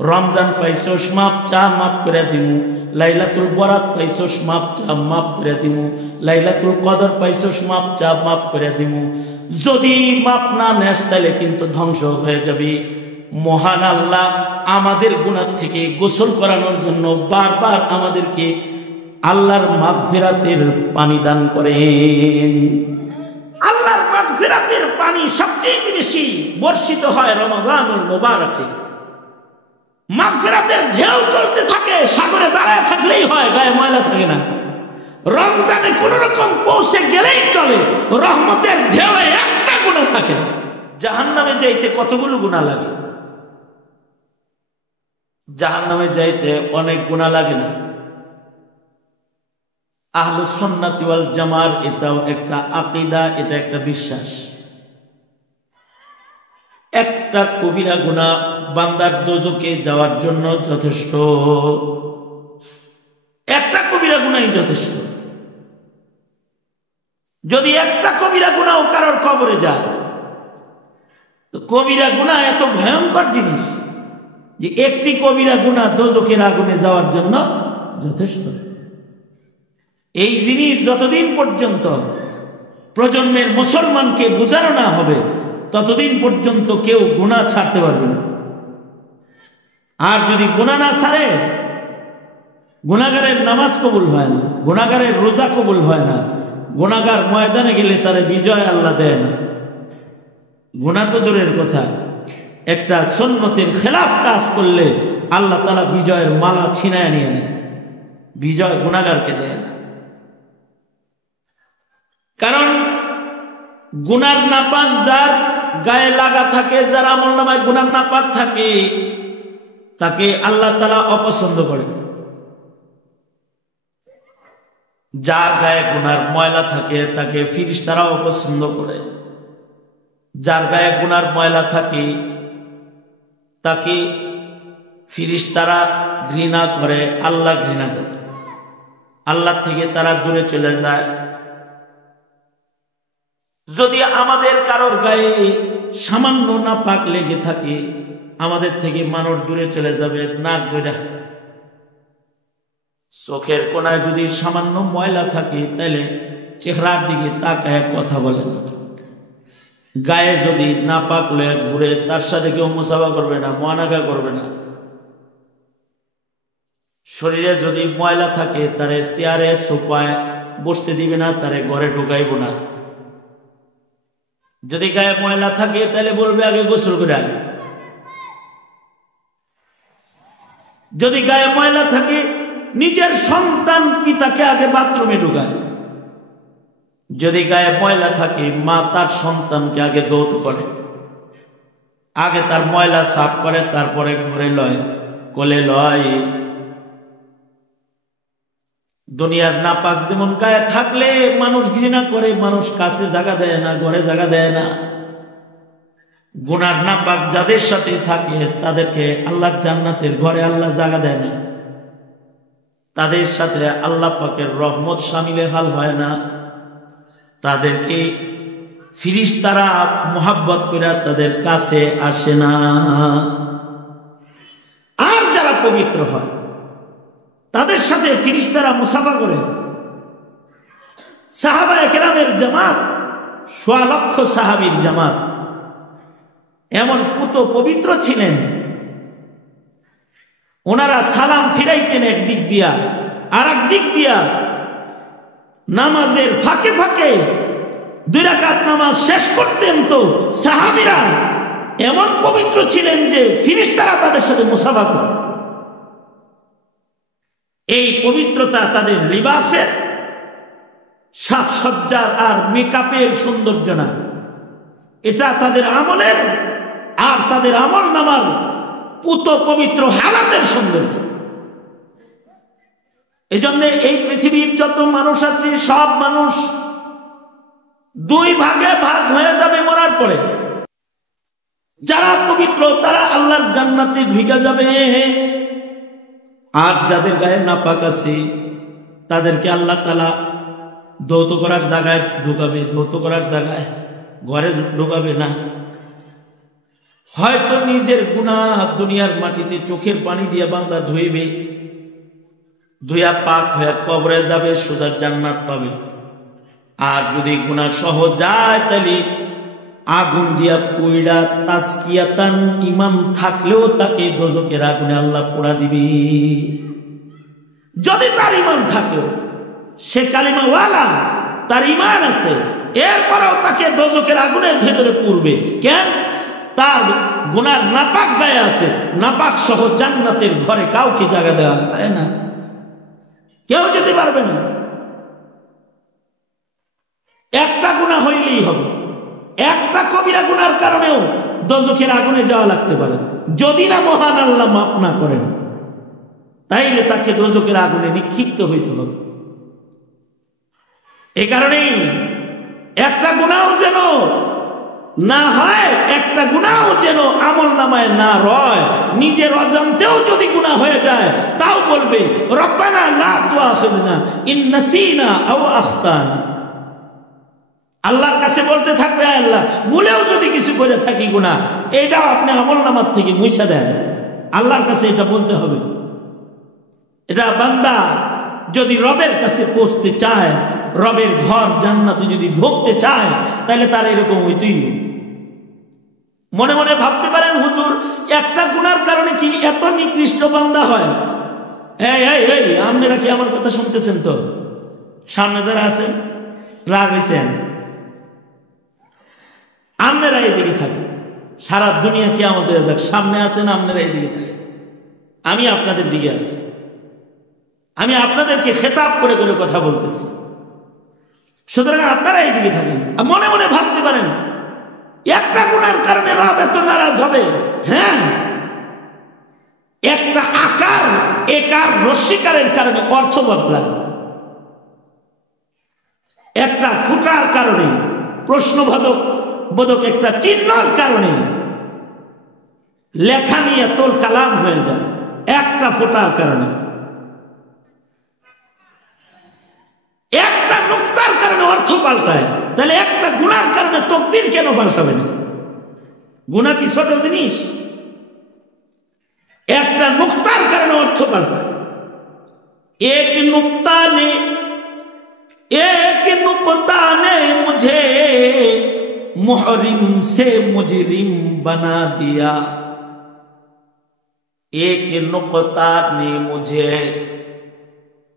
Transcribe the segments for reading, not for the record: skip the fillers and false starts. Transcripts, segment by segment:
রমজান পাইছস মাপ চা, মাপ করে দিমু। লাইলাতুল বরাত পাইছস মাপ চা, মাপ করে দিমু। লাইলাতুল কদর পাইছস মাপ চা, মাপ করে দিমু। যদি মাপ না নেস তাহলে কিন্তু ধ্বংস হয়ে যাবি। মহান আল্লাহ আমাদের গুনাহ থেকে গোসল করানোর জন্য বারবার আমাদেরকে আল্লাহর মাগফিরাতের পানি দান করেন। আল্লাহর মাগফিরাতের পানি সবচেয়ে বেশি বর্ষিত হয় রমাদানুল মুবারকে। মাগফিরাতের ঢেউ চলতে থাকে, সাগরে দাঁড়ায় থাকলেই হয়, গায়ে ময়লা থাকে না। রমজানে কোন রকম পৌঁছে গেলেই চলে, রহমতের ঢেউয়ে একটা গুনাহ থাকে না। জাহান্নামে যাইতে কতগুলো গুনাহ লাগে? জাহান্নামে যাইতে অনেক গুনাহ লাগে না? আহলুস সুন্নাত ওয়াল জামার এটাও একটা আকীদা, এটা একটা বিশ্বাস। একটা কবিরা গুনাহ বান্দার দোজখে যাওয়ার জন্য যথেষ্ট। একটা কবিরা গুনাহই যথেষ্ট। যদি একটা কবিরা গুনাহ কারোর কবরে যায়, তো কবিরা গুনাহ এত ভয়ঙ্কর জিনিস যে একটি কবিরা গুনাহ দোজখের আগুনে যাওয়ার জন্য যথেষ্ট। এই জিনিস যতদিন পর্যন্ত প্রজন্মের মুসলমানকে বোঝানো না হবে, ততদিন পর্যন্ত কেউ গুনাহ ছাড়তে পারবে না। আর যদি গুনাহ না ছাড়ে, গুনাহগারের নামাজ কবুল হয় না, গুনাহগারের রোজা কবুল হয় না, গুনাহগার ময়দানে গেলে তার বিজয় আল্লাহ দেয় না। গুনাহ তো দূরের কথা, একটা সুন্নতের খেলাফ কাজ করলে আল্লাহ তাআলা বিজয়ের মালা ছিনায় নিয়ে নেয়, বিজয় গুনাহগারকে দেয় না। কারণ গুনার নাপাক যার গায়ে লাগা থাকে, যার আমলনামায় গুনার নাপাক থাকে, তাকে আল্লাহ তাআলা অপছন্দ করে। যার গায়ে গুনার ময়লা থাকে তাকে ফেরেশতারা অপছন্দ করে। যার গায়ে গুনার ময়লা থাকে তাকে ফেরেশতারা ঘৃণা করে, আল্লাহ ঘৃণা করে, আল্লাহ থেকে তারা দূরে চলে যায়। যদি আমাদের কারোর গায়ে সামান্য নাপাক লেগে থাকে, আমাদের থেকে মানুষ দূরে চলে যাবে নাক ধরে। চোখের কোনায় যদি সামান্য ময়লা থাকে তাহলে চেহারার দিকে তাকায় কথা বলে না। গায়ে যদি নাপাক লয়ে ঘুরে, তার সাথে কেউ মুসাফা করবে না, মুআনাকা করবে না। শরীরে যদি ময়লা থাকে তারে চেয়ারে সোফায় বসতে দিবে না, তারে ঘরে ঢুকাইব না। যদি গায়ে ময়লা থাকে তাহলে বলবে আগে গোসল করে আয়। যদি গায়ে ময়লা থাকে নিজের সন্তান পিতাকে আগে বাথরুমে ঢুকায়। যদি গায়ে ময়লা থাকে মা তার সন্তানকে আগে দৌত করে, আগে তার ময়লা সাফ করে, তারপরে ঘরে লয়, কোলে লয়। দুনিয়ার নাপাক যেমন গায়ে থাকলে মানুষ ঘৃণা করে, মানুষ কাছে জায়গা দেয় না, ঘরে জায়গা দেয় না, গুনার নাপাক যাদের সাথে থাকে তাদেরকে আল্লাহর জান্নাতের ঘরে আল্লাহ জায়গা দেয় না, তাদের সাথে আল্লাহ পাকের রহমত শামিলে হাল হয় না, তাদেরকে ফেরেশতারা মোহাব্বত করে তাদের কাছে আসে না। আর যারা পবিত্র হয় তাদের সাথে ফেরেশতারা মুসাফা করে। সাহাবায়ে কেরামের জামাত, ১.৫ লক্ষ সাহাবীর জামাত এমন পুত পবিত্র ছিলেন, ওনারা সালাম ফিরাইতেন একদিক দিয়া, আর এক দিক দিয়া নামাজের ফাঁকে ফাঁকে 2 রাকাত নামাজ শেষ করতেন। তো সাহাবীরা এমন পবিত্র ছিলেন যে ফেরেশতারা তাদের সাথে মুসাফা করত। এই পবিত্রতা তাদের লিবাসের, সাজসজ্জার আর মেকআপের সৌন্দর্য না, এটা তাদের আমলের আর তাদের আমল নামার পুত পবিত্র হালাতের সৌন্দর্য। এজন্য এই পৃথিবীর যত মানুষ আছে সব মানুষ 2 ভাগে ভাগ হয়ে যাবে মরার পরে। যারা পবিত্র তারা আল্লাহর জান্নাতে ঢুকে যাবে, আর যাদের গায়ে নাপাক আছে তাদেরকে আল্লাহ তাআলা দৌত করার জায়গায় ঢুকাবে, দৌত করার জায়গায় ঘরে ঢুকাবে না। হয়তো নিজের গুনাহ দুনিয়ার মাটিতে চোখের পানি দিয়ে বান্দা ধুইবে, ধুইয়া পাক হয়ে কবরে যাবে, সোজা জান্নাত পাবে। আর যদি গুনাহ সহ যায় তাহলে আগুন দিয়া পুইড়া তাজকিয়াতান ইমান থাকলেও তাকে দোজখের আগুনে আল্লাহ পোড়া দিবে। যদি তার ইমান থাকেও, সে কালিমাওয়ালা, তার ইমান আছে, এরপরেও তাকে দোজখের আগুনের ভেতরে পুড়বে। কেন? তার গুনার নাপাক গায়ে আছে। নাপাক সহ জান্নাতের ঘরে কাউকে জায়গা দেওয়া যায় না, কেউ যেতে পারবে না। একটা গুনাহ হইলেই হবে, একটা কবিরা গুনার কারণেও দোজখের আগুনে যাওয়া লাগতে পারে। যদি না মহান আল্লাহ মাফ না করেন, তাইলে তাকে দোজখের আগুনে নিক্ষিপ্ত হইতে হবে। এই কারণেই একটা গুনাহ যেন না হয়, একটা গুনাহ যেন আমল নামায় না রয়। নিজের অজান্তেও যদি গুনাহ হয়ে যায়, তাও বলবে রব্বানা লা তুআখিযনা ইন নাসিনা আও আখতানা। আল্লাহর কাছে বলতে থাকবে, আল্লাহ ভুলেও যদি কিছু করে থাকি গুনাহ, এটাও আপনি আমল নামার থেকে মুছে দেন। আল্লাহর কাছে এটা বলতে হবে। এটা বান্দা যদি রবের কাছে পৌঁছতে চায়, রবের ঘর জান্নাতে যদি ঢুকতে চায়, তাহলে তার এরকম হইতেই। মনে মনে ভাবতে পারেন, হুজুর একটা গুনার কারণে কি এত নিকৃষ্ট বান্দা হয়? এই আপনারা কি আমার কথা শুনতেছেন? তো সামনে যারা আছেন রাগ হয়েছেন, আপনারা এইদিকে থাকেন। সারা দুনিয়া কি আমাদের যাক, সামনে আছেন আপনারা এইদিকে থাকেন, আমি আপনাদের দিকে আছি। আমি আপনাদেরকে খেতাব করে করে কথা বলতেছি, সুতরাং আপনারা এইদিকে থাকেন। মনে মনে ভাবতে পারেন, একটা গুনার কারণে রব এত নারাজ হবে? হ্যাঁ, একটা আকার একার রস্যিকারের কারণে অর্থ বদলায়, একটা ফুটার কারণে, প্রশ্নবোধক একটা চিহ্নর কারণে লেখা নিয়ে তোল কালাম হয়ে যায়। একটা ফোটার কারণে, একটা নুক্তার কারণে অর্থ পাল্টায়। তাহলে একটা গুনার কারণে তকদির কেন পাল্টাবে না? গুনাহ কি ছোট জিনিস? একটা নুক্তার কারণে অর্থ পাল্টায়। এক নুক্তা ने मुझे मुहरिम से मुजरिम बना दिया। एक नुक्ता ने मुझे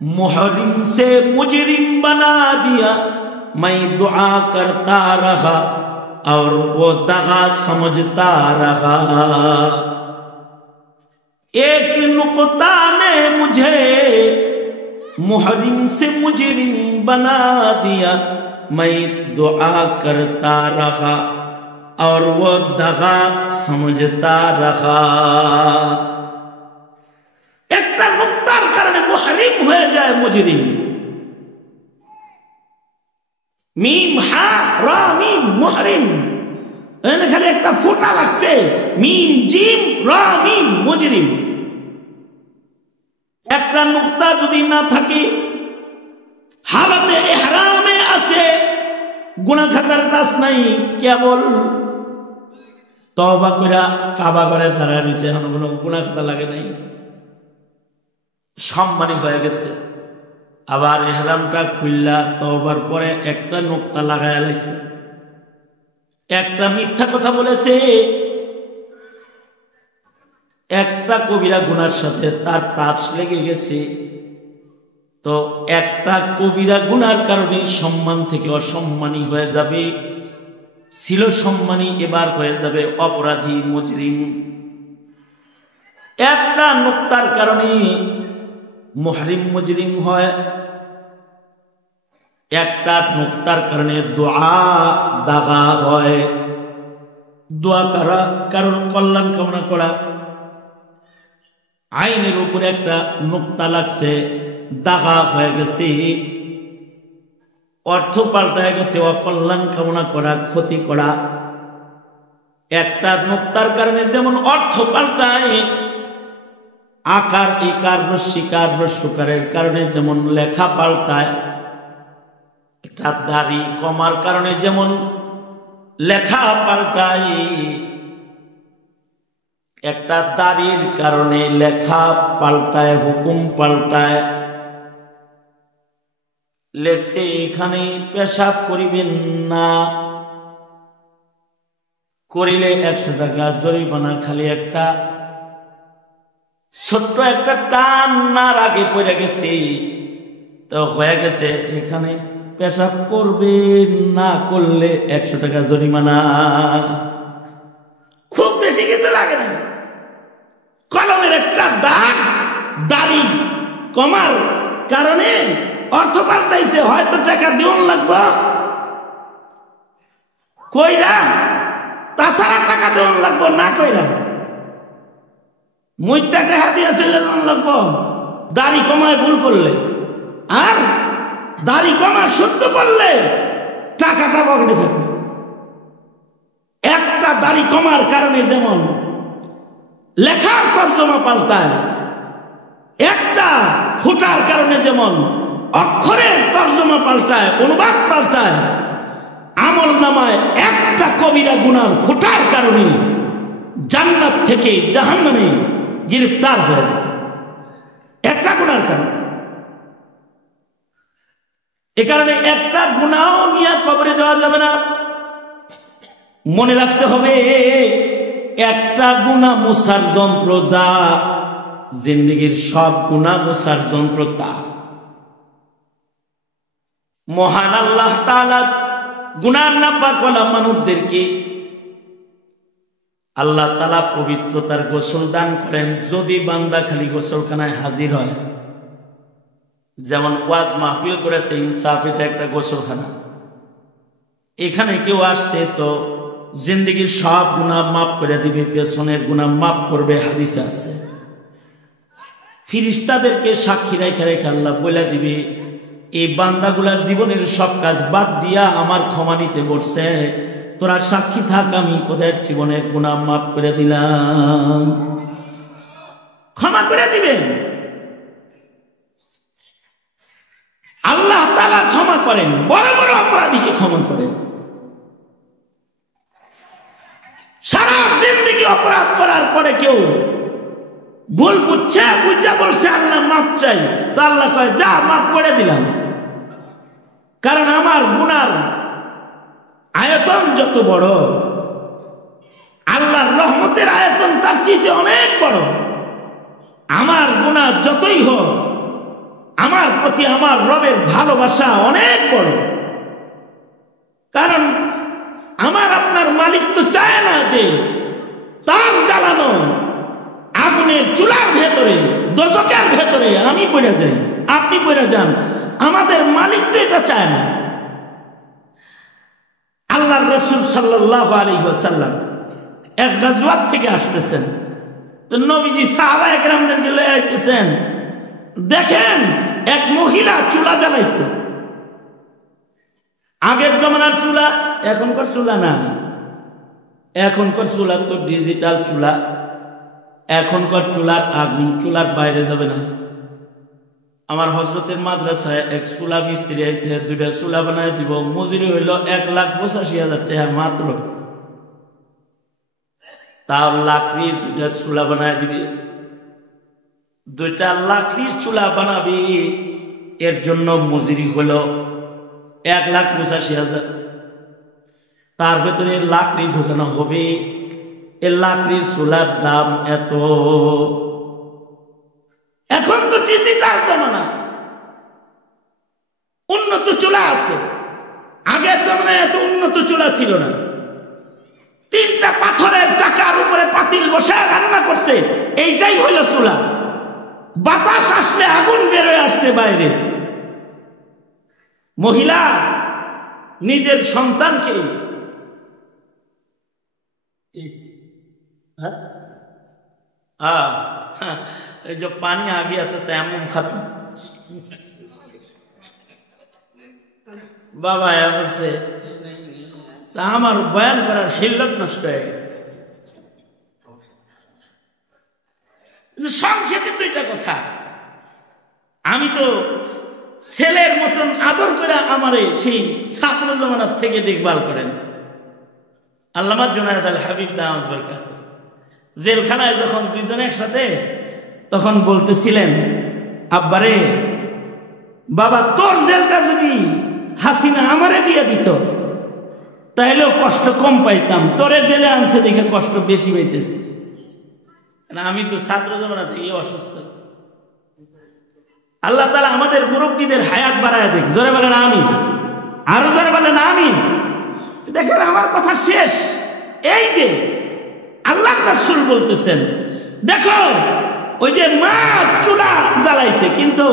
मुहरिम से मुजरिम बना दिया। मैं दुआ करता रहा और वो दगा समझता रहा। एक नुक्ता ने मुझे मुहरिम से मुजरिम बना दिया। मैं दुआ करता रहा और वो दगा समझता रहा। একটা নুক্তার কারণে মুহরিম হয়ে যায় মুজরিম। মিম হা রা মিম মুহরিম, এখানে খালি একটা ফোঁটা লাগছে, মিম জিম রা মিম মুজরিম। একটা নুক্তা যদি না থাকে, হালাতে ইহরামে আছে, গুনাহ খাতার কাজ নাই, কেবল তওবা কইরা কাবা ঘরে দাঁড়ায় রইছে, এখন কোনো গুনাহ খাতা লাগে নাই, সম্মানী হয়ে গেছে। আবার ইহরামটা খুললা তওবার পরে একটা নুক্তা লাগায় লাইছে, একটা মিথ্যা কথা বলেছে, একটা কবিরা গুনার সাথে তার টাচ লেগে গেছে। তো একটা কবিরা গুনার কারণে সম্মান থেকে অসম্মানী হয়ে যাবে, ছিল সম্মানী এবার হয়ে যাবে অপরাধী মুজরিম। একটা নুক্তার কারণে মুহরিম মুজরিম হয়, একটা নুক্তার কারণে দোয়া দাগা হয়। দোয়া করা, কারোর কল্যাণ কামনা করা, আইনের উপরে একটা নুক্তা লাগছে, দাগা হয়ে গেছে, অর্থ পাল্টায় গেছে, অকল্যাণ কামনা করা, ক্ষতি করা। একটা নুক্তার কারণে যেমন অর্থ পাল্টায়, আকার ইকার রস্যিকার রস্যকারের কারণে যেমন লেখা পাল্টায়, একটা দাড়ি কমার কারণে যেমন লেখা পাল্টায়, একটা দাড়ির কারণে লেখা পাল্টায়, হুকুম পাল্টায়। লেখছে এখানে পেশাব করিবেন না, করিলে 100 টাকা জরিমানা। খালি একটা ছোট্ট একটা টান না আগে পড়ে গেছে তো হয়ে গেছে এখানে পেশাব করবেন না, করলে 100 টাকা জরিমানা। খুব বেশি কিছু লাগে না, কলমের একটা দাগ দাড়ি কমার কারণে অর্থ পাল্টাইছে, হয়তো টাকা দিউন লাগবে কইরা, তাছাড়া টাকা দিউন লাগবে না কইরা, মুইটা টাকা দিয়ে চলে যাওয়ান লাগবো দাড়ি কমায় ভুল করলে, আর দাড়ি কমা শুদ্ধ করলে টাকাটা পকেটে থাকবে। একটা দাড়ি কমার কারণে যেমন লেখার তর্জমা পাল্টায়, একটা ফুটার কারণে যেমন অক্ষরের তর্জমা পাল্টায়, অনুবাদ পাল্টায়, আমল নামায় একটা কবিরা গুনার ফুটার কারণে জান্নাত থেকে জাহান্নামে গ্রেফতার হয়ে যায়, একটা গুনার কারণে। এ কারণে একটা গুনাও নিয়ে কবরে যাওয়া যাবে না। মনে রাখতে হবে একটা গুনাহ মুছার যন্ত্র যা, জিন্দেগীর সব গুনাহ মুছার যন্ত্র তা। মহান আল্লাহ তাআলা গুনার নাপাক ওয়ালা মানুষদেরকে আল্লাহ তাআলা পবিত্রতার গোসল দান করেন যদি বান্দা খালি গোসলখানায় হাজির হয়। যেমন ওয়াজ মাহফিল করেছে ইনসাফ, এটা একটা গোসলখানা। এখানে কেউ আসছে তো জিন্দেগীর সব গুনাহ মাফ করে দিবে, পেছনের গুনাহ মাফ করবে, হাদিসে আছে। ফিরিস্তাদেরকে সাক্ষী রেখে রেখে আল্লাহ বলে দিবে এই বান্দাগুলা জীবনের সব কাজ বাদ দিয়া আমার ক্ষমা নিতে বসছে, তোরা সাক্ষী থাক, আমি ওদের জীবনের গুনাহ মাফ করে দিলাম। ক্ষমা করে দিবেন আল্লাহ তাআলা, ক্ষমা করেন, বড় বড় অপরাধীকে ক্ষমা করেন। সারা জিন্দেগি অপরাধ করার পরে কেউ ভুল বুঝছে, বুঝা বলছে আল্লাহ মাফ চাই, তো আল্লাহ কয় যা মাফ করে দিলাম। কারণ আমার গুনার আয়তন যত বড়, আল্লাহর রহমতের আয়তন তার চেয়ে অনেক বড়। আমার গুনাহ যতই হোক, আমার প্রতি আমার রবের ভালোবাসা অনেক বড়। কারণ আমার আপনার মালিক তো চায় না যে তার জ্বালানো আগুনের চুলার ভেতরে, দোজখের ভেতরে আমি পড়ে যাই, আপনি পড়ে যান। আমাদের মালিক তো এটা চায় না। আল্লাহর রাসূল সাল্লাল্লাহু আলাইহি ওয়াসাল্লাম এক গাজওয়াত থেকে আসতেছেন, তো নবীজি সাহাবায়ে কেরামদেরকে লয়ে আইতেছেন। দেখেন এক মহিলা চুলা জ্বালাইছে। আগের জমানার চুলা, এখনকার চুলা না। এখনকার চুলা তো ডিজিটাল চুলা, এখনকার চুলার আগুন চুলার বাইরে যাবে না। আমার হযরতের মাদ্রাসায় এক চুলা মিস্ত্রি আইছে, 2টা চুলা বানায় দিব, মজুরি হইল 1,85,000 টাকা মাত্র। তাও লাকড়ির 2টা চুলা বানায় দিবে। 2টা লাকড়ির চুলা বানাবি, এর জন্য মজুরি হইল 1,85,000। তার ভেতরে লাকড়ি ঢোকানো হবে, এ লাকড়ির চুলার দাম এত। এখন তো ডিজিটাল জামানা, উন্নত চুলা আছে। আগের জামানায় এত উন্নত চুলা ছিল না। 3টা পাথরের চাকার উপরে পাতিল বসে রান্না করছে, এইটাই হইল চুলা। বাতাস আসলে আগুন বেরোয় আসছে বাইরে। মহিলা নিজের সন্তানকে এই যে পানি आ गया तो तयम्मुम खत्म। বাবা এবার সে আমার বয়ান করার হিল্লত নষ্ট হয়ে গেছে। সংক্ষেপে 2টা কথা। আমি তো ছেলের মতন আদর করে আমারে সেই ছাত্র জমানার থেকে দেখভাল করেন আল্লামা জুনায়েদ আল হাবিব দাওয়াত বরকাত। জেলখানায় যখন দুইজন একসাথে, তখন বলতেছিলেন, আব্বারে বাবা, তোর জেলটা যদি হাসিনা আমারে দিয়ে দিত তাহলেও কষ্ট কম পাইতাম, তোরে জেলে আনছে দেখে কষ্ট বেশি পাইতেছি। আমি তো ছাত্র জমানা থেকে অসুস্থ। আল্লাহ তাআলা আমাদের মুরব্বীদের হায়াত বাড়ায় দেখ। জোরে বলেন আমিন, আরো জোরে বলেন আমিন। দেখেন আমার কথা শেষ। এই যে আল্লাহর রাসূল বলতেছেন, দেখো ওই যে মা চুলা জ্বালাইছে, কিন্তু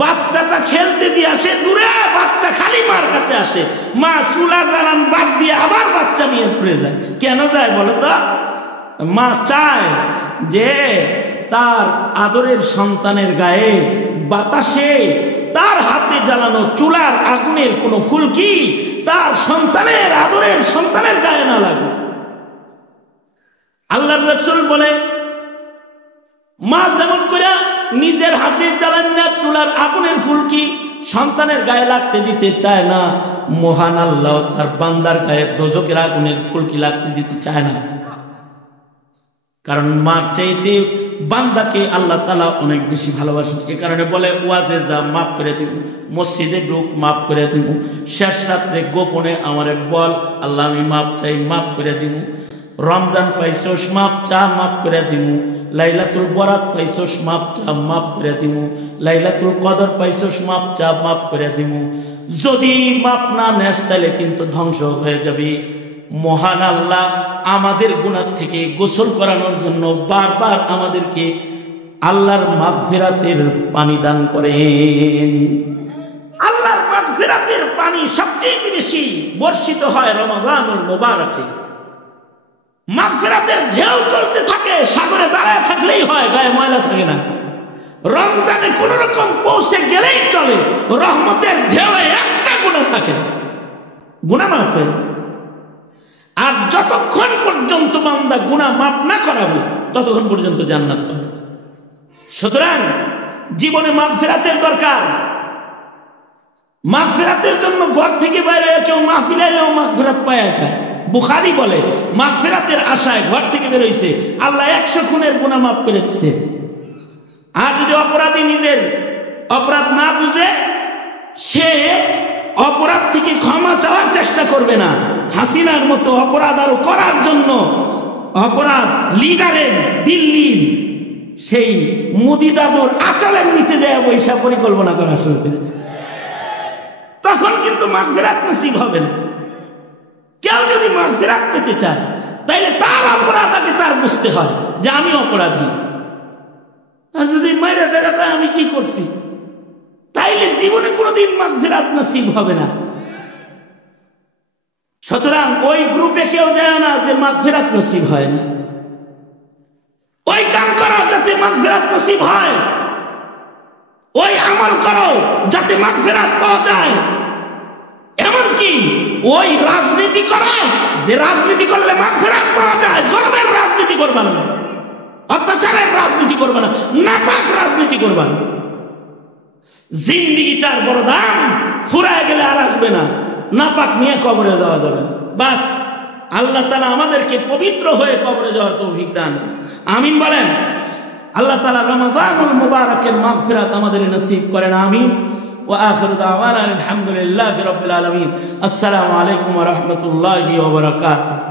বাচ্চাটা খেলতে দিয়ে আসে দূরে, বাচ্চা খালি মার কাছে আসে। মা চুলা জ্বালান বাদ দিয়ে আবার বাচ্চা নিয়ে দূরে যায়। কেন যায় বলো তো? মা চায় যে তার আদরের সন্তানের গায়ে বাতাসে তার হাতে জ্বালানো চুলার আগুনের কোনো ফুলকি তার সন্তানের আদরের সন্তানের গায়ে না লাগে। আল্লাহর রাসূল বলে, মা যেমন করে নিজের হাতে জ্বালান না চুলার আগুনের ফুলকি সন্তানের গায়ে লাগতে দিতে চায় না, মহান আল্লাহ তার বান্দার গায়ে দোজখের আগুনের ফুলকি লাগতে দিতে চায় না। কারণ মার চাইতে বান্দাকে আল্লাহ তাআলা অনেক বেশি ভালোবাসেন। এ কারণে বলে, ওয়াজে যা মাফ করে দিব, মসজিদে ঢুক মাফ করে দিব, শেষ রাত্রে গোপনে আমারে বল, আল্লাহ আমি মাপ চাই, মাফ করে দিব। রমজান পাইছস, মাপ চা, মাফ করে দিব। লাইলাতুল বরাত পাইছস, মাপ চা, মাফ করে দিব। লাইলাতুল কদর পাইছস, মাপ চা, মাফ করে দিব। যদি মাপ না নেস তাহলে কিন্তু ধ্বংস হয়ে যাবে। মহান আল্লাহ আমাদের গুনাহ থেকে গোসল করানোর জন্য বারবার আমাদেরকে আল্লাহর মাগফিরাতের পানি দান করেন। আল্লাহর মাগফিরাতের পানি সবচেয়ে বেশি বর্ষিত হয় রমাদানুল মুবারকে। মাগফিরাতের ঢেউ চলতে থাকে, সাগরে দাঁড়ায় থাকলেই হয়, গায়ে ময়লা থাকে না। রমজানে কোন রকম পৌঁছে গেলেই চলে, রহমতের ঢেউয়ে একটা গুনাহ থাকে না, গুনাহ মাফ হয়ে যায়। আর যতক্ষণ পর্যন্ত বান্দা গুনাহ মাফ না করাবে ততক্ষণ পর্যন্ত জান্নাত পাবে। সুতরাং জীবনে মাগফিরাতের দরকার। মাগফিরাতের জন্য ঘর থেকে বাইরে কেউ মাহফিলে এলেও মাগফিরাত পাওয়া যায়। বুখারী বলে, মাগফিরাতের আশায় ঘর থেকে বের হইছে, আল্লাহ 100 খুনের গুনাহ মাফ করে দিচ্ছে। আর যদি অপরাধী নিজের অপরাধ না বুঝে, সে অপরাধ থেকে ক্ষমা চাওয়ার চেষ্টা করবে না। হাসিনার মতো অপরাধ আরো করার জন্য অপরাধ লিডারের দিল্লির সেই মোদি দাদুর আঁচলের নিচে যায় বৈশা পরিকল্পনা করা শুরু করে, তখন কিন্তু মাগফিরাত নসিব হবে না। কেউ যদি মাগফিরাত পেতে চায় তাইলে তার অপরাধ আগে তার বুঝতে হয় যে আমি অপরাধী। আর যদি মাইরা টাকা আমি কি করছি, তাইলে জীবনে কোনোদিন মাগফিরাত নসিব হবে না। সুতরাং ওই গ্রুপে কেউ যায় না যে মাগফিরাত নসিব হয় না। ওই কাম করো যাতে মাগফিরাত নসিব হয়, ওই আমল করো যাতে মাগফিরাত পাওয়া যায়। এমনকি ওই রাজনীতি করো যে রাজনীতি করলে মাগফিরাত পাওয়া যায়। জলমের রাজনীতি করবা না, অত্যাচারের রাজনীতি করবা না, নাপাক রাজনীতি করবা না। জিন্দেগিটার বড় দাম, ফুরায় গেলে আর আসবে না। নাপাক নিয়ে কবরে যাওয়া যাবে না। বাস আল্লাহ তাআলা আমাদেরকে পবিত্র হয়ে কবরে যাওয়ার তৌফিক দান করুন, আমিন বলেন। আল্লাহ তাআলা রমাদানুল মুবারকের মাগফিরাত আমাদের নসিব করেন, আমিন। ওয়া আখিরু দাওয়ানা আলহামদুলিল্লাহি রাব্বিল আলামিন। আসসালামু আলাইকুম ওয়া রাহমাতুল্লাহি ওয়া বারাকাতুহু।